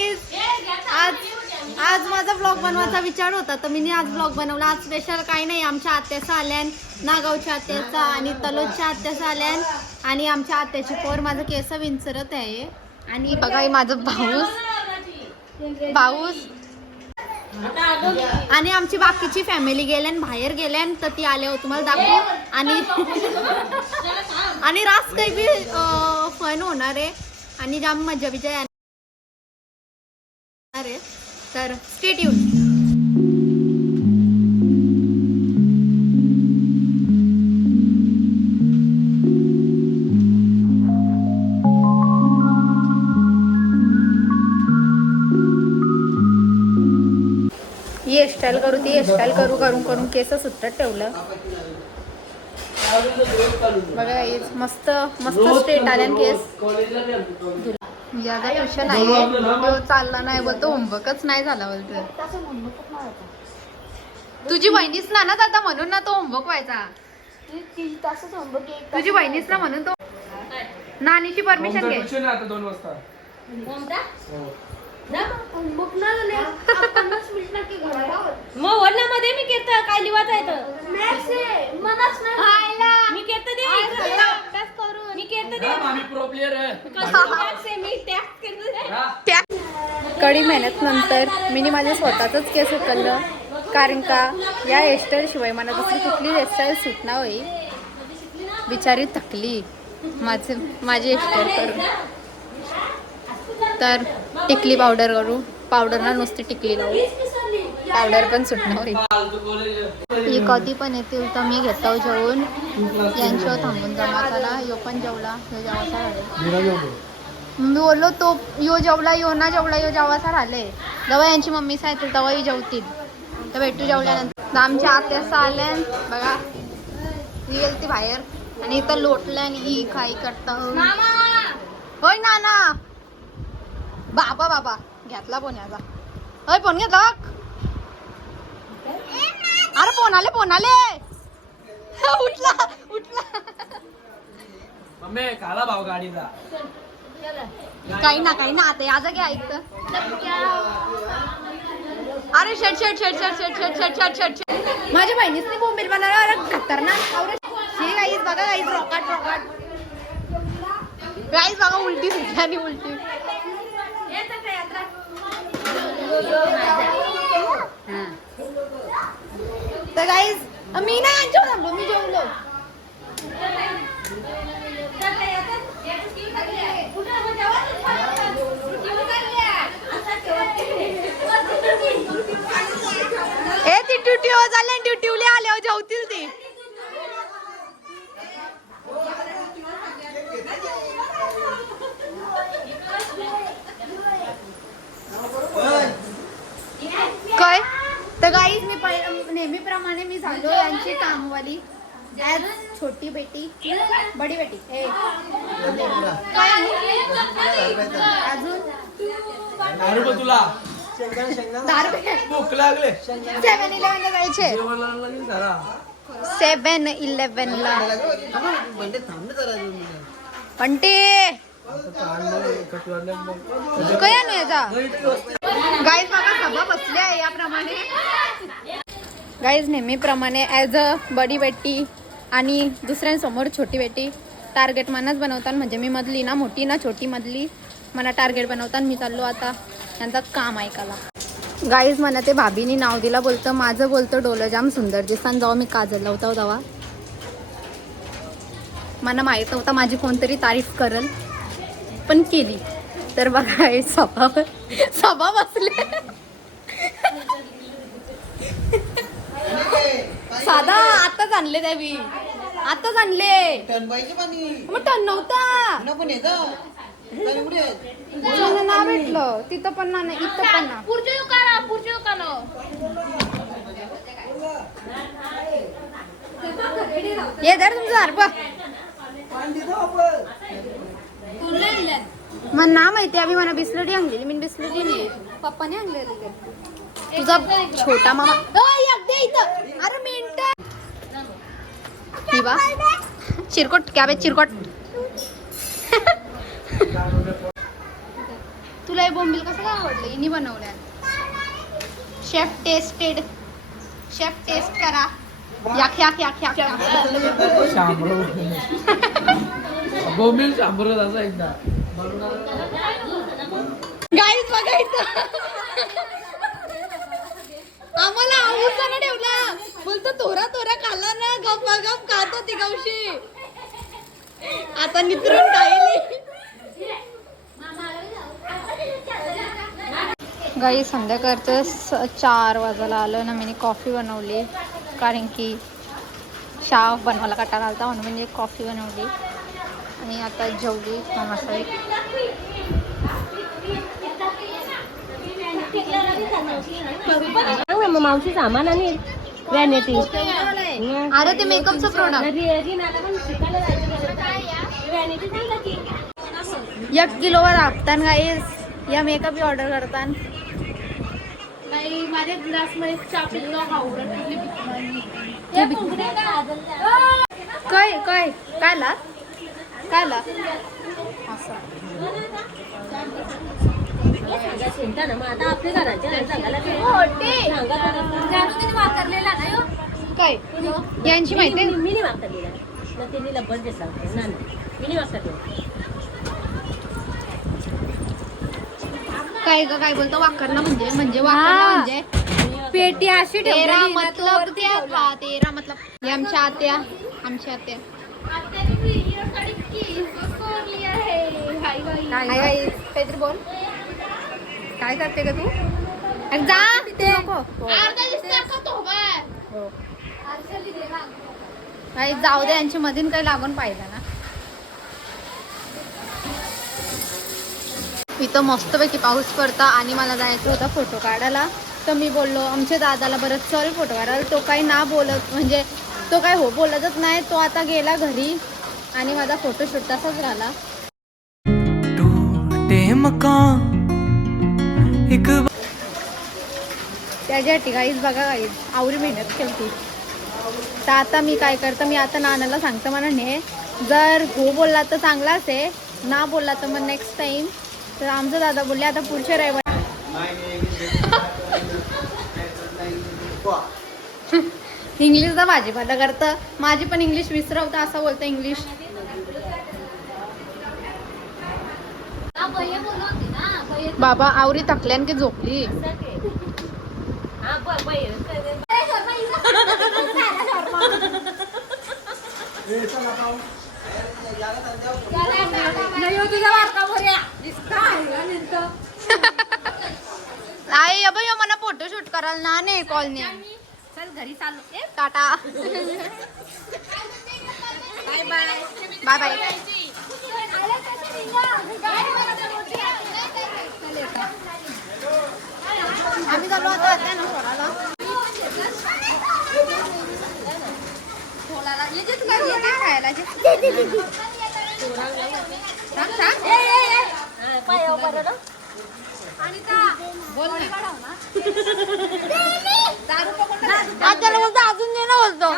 Guys आज आज माझा ब्लॉग बनवायचा विचार होता तर मी आज ब्लॉग बनवला. आज स्पेशल काही नाही, आमच्या आत्याचा आल्यान, नागावच्या आत्याचा आणि तलोदच्या आत्याचा आल्यान आणि आमच्या आत्याची पोर माझं केस विंचरत आहे. आणि बघा माझं भाऊस आणि आमची बाकीची फॅमिली गेल्यान बाहेर गेल्यान तर ती आल्यावर तुम्हाला दाखवू. आणि रास काही बी फन होणार आहे आणि जाम मजा बिजा येणार आहे. तर स्टे ट्यून. हेअरस्टाईल करू ती हेअरस्टाईल करून केस सुट्टत ठेवलं. बघा मस्त मस्त स्ट्रेट आल्यान केस. ज्यादा ट्युशन आहे चालला नाही बोलतो, होमवर्कच नाही झाला बोलतो. तुझी बहिणीच ना दादा म्हणून ना तो होमवर्क व्हायचा. तुझी बहिणीच ना म्हणून तो नानीची परमिशन घे. 2 वाजता मग वरणामध्ये मी केत काय लिवायचं आहे तर मी केत दे करून मी केत दे आम्ही प्रो प्लेयर आहे. कडी मेहनत नंतर मी माझे स्वतःच केस उकललं, कारण का या हेअरस्टाईल शिवाय मला दुसरी कुठली हेअरस्टाईल सुटणार होई. बिचारी थकली माझी हेअरस्टाईल करून. तर टिकली पावडर करू, पावडरला नुसती टिकली लावू, पावडर पण सुटणार होईल. ही कधी पण येतील तर मी घेतो जेवून. यांच्यावर थांबून जमा झाला. यो पण जेवला, यो जेवासा राहिले. मी बोललो तो यो जेवला, यो ना जेवला, यो जेवासा राहिले. जेव्हा यांची मम्मी सांगतील तेव्हा ही जेवतील. तर भेटू जेवल्यानंतर. आमच्या आत्यासा आल्या बघा, ही गेली ती बाहेर आणि इथं लोटल्या आणि ही काय करता. होय नाना बाबा बाबा घेतला पोण्याचा. होय फोन घेतला. अरे फोन आले उठला मम्मी काला भाव गाडीचा काही ना आता या जागी ऐकत. अरे शर्ट माझ्या बहिणीसनी बोंबील बनवला खतरनाक. गाईज बघा गाईज रॉकेट गाईज बघा उलटी सुटली आणि उलटी. तर गाईज मी नाही यांच्यावर थांबलो, मी जेवलो. ती ट्युटीवर झाले, ट्युटीवले आल्यावर जेवतील ती. काय तर गाईज मी नेहमीप्रमाणे मी झालो यांची कामवाली. ॲज छोटी बेटी बडी बेटी. अजून 10 रुपये तुला 10 रुपये भूक लागले. 7-11 ला जायचे. 7-11 ला पंटे कया नाही जा. गाईज बघा सभा बसली आहे याप्रमाणे. गाईज नेहमीप्रमाणे ॲज अ बडी बेटी आणि दुसऱ्यांसमोर छोटी बेटी टार्गेट मनाच बनवतात. म्हणजे मी मधली ना मोठी ना छोटी मधली मला टार्गेट बनवतात. मी चाललो आता त्यांचं काम ऐकायला. गाईज म्हणा ते भाभीनी नाव दिला बोलतं माझं बोलतं डोलं जाम सुंदर दिसताना. जेव्हा मी काजल लावतो तेव्हा मला माहीत नव्हता माझी कोणतरी तारीफ करल, पण केली. तर बघा हे सभा बसले. साधा आताच आणले त्यावी, आताच आणले. मग टन नव्हता ना भेटलं तिथं पण ना इथं पण ना. ये धर तुमचं हरपा. मग ना माहिती आम्ही मला बिस्लरी आणलेली. मी बिस्लरी नाही पप्पाने आणलेली. तुझा छोटा मामा अरे मिनट चिरकोट कॅबेज चिरकोट. तुला हे बोंबील कसं काय आवडलं? इनी बनवल्या. शेफ टेस्ट करा. याक याक याक याक याक. बोंबील शांबरत असं एकदा गाईज बघायचं आम्हाला आऊसानं ठेवला. बोलतो तोरा तोरा खाल्ला ना, गप गप खातो ती गवशी. आता नितरून खायली. गाई संध्याकाळचं 4 वाजायला आलं ना. मी कॉफी बनवली कारण की चहा बनवायला कंटाळा आलता म्हणून मी कॉफी बनवली आणि आता जेवली मामासाहेब. मावशी सामान आणि व्हॅनिटी. अरे ते मेकअपचं प्रोडक्ट 1 किलोवर आपतान गाईस. या मेकअप ऑर्डर करतान. माझ्या ग्लास मध्ये काय काय कायला कायला असं आता आपल्या घराच्या वापरलेला नाही काय यांची माहिती आहे? मी नाही वापरलेला. मग त्यांनी लब्बर घेतला ना, मी नाही वापरलेला. काय ग काय बोलतो वाकरला म्हणजे वाकरला म्हणजे पेटी अशी तेरा मतलब क्या था? तेरा मतलब हे आमच्या आत्या काहीतरी बोल. काय करते का तू? अरे जा नको. काही जाऊ दे. यांच्या मधीन काही लागून पाहिजे ना. इथं मस्तपैकी पाऊस पडता आणि मला जायचं होता फोटो काढायला. तर मी बोललो आमच्या दादाला बरं चल फोटो काढायला. तो काही ना बोलत म्हणजे तो काय हो बोलतच नाही. तो आता गेला घरी आणि माझा फोटोशूट तसाच राहिला. त्याच्यासाठी गाईज बघा गाईज आवरी मेहनत केली. तर आता मी काय करतं, मी आता नानाला सांगतं मला ने जर हो बोलला तर चांगलाच आहे, ना बोलला तर मग नेक्स्ट टाइम. तर आमचा दादा बोलले आता पुढच्या रविवारी इंग्लिशचा भाजीपाला करतं. माझी पण इंग्लिश विसरवतं असं बोलतं इंग्लिश. बाबा आवरी थकल्यान की झोपली. आई अबे यो मला फोटोशूट करायला ना नाही कॉल ने. चल घरी चालू. Tata bye bye bye bye. आम्ही चाललो आता ना सोडायला. काय खायला त्याला बोलतो अजून दे ना बोलतो.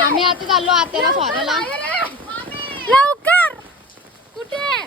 आम्ही आता चाललो आत्याला सोडायला. लवकर कुठे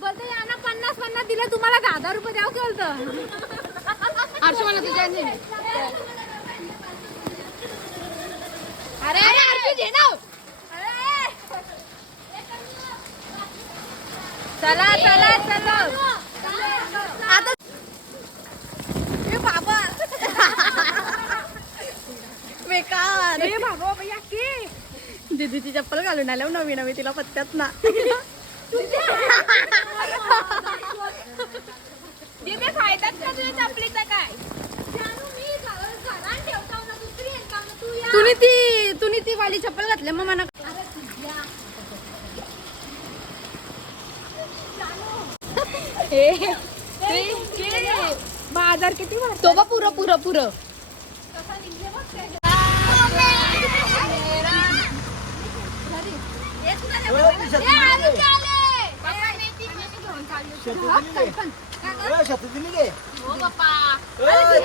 बोलतो यांना 50 दिलं तुम्हाला 10,000 रुपये द्यावं केलं. हर्षू मला तुझ्या अरे अरे हर्षू घे ना. चला चला चला आता बाबा बेकार. अरे बाबा भैया की दीदीची चप्पल घालून आल्या नवी नवी तिला पत्त्यात ना. जिथे फायदाच का तुझ्या चपलीचा काय. तुनी ती वाली चप्पल घातली मग मला बाजार किती तो बा पुरं पुरं पुरं.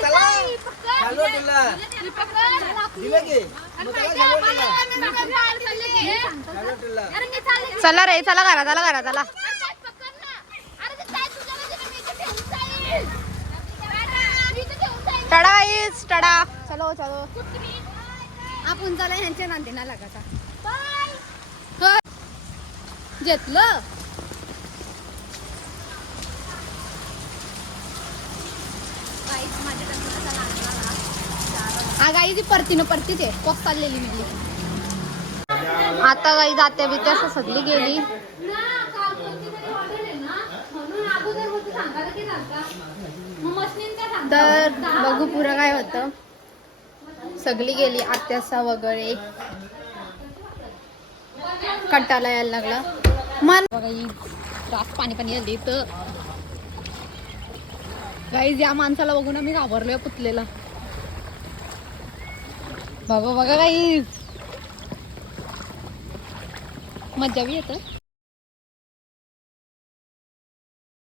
चला चला रे चला घरा टडा गाईस टडा चलो आपण चला ह्यांच्या नांदी ना लागायचा घेतलं हा गाई ती परतीच आहे कोक चाललेली मिळली आता गाई जात्या बित्या असं सगळी गेली तर बघू पुरं काय होतं सगळी गेली आत्यासा वगैरे कंटाळा यायला लागला मन बघा ही रास पाणी आली तर गाईज या माणसाला बघून आम्ही घाबरलोय पुतलेला बघा गाईज मजा बी येतं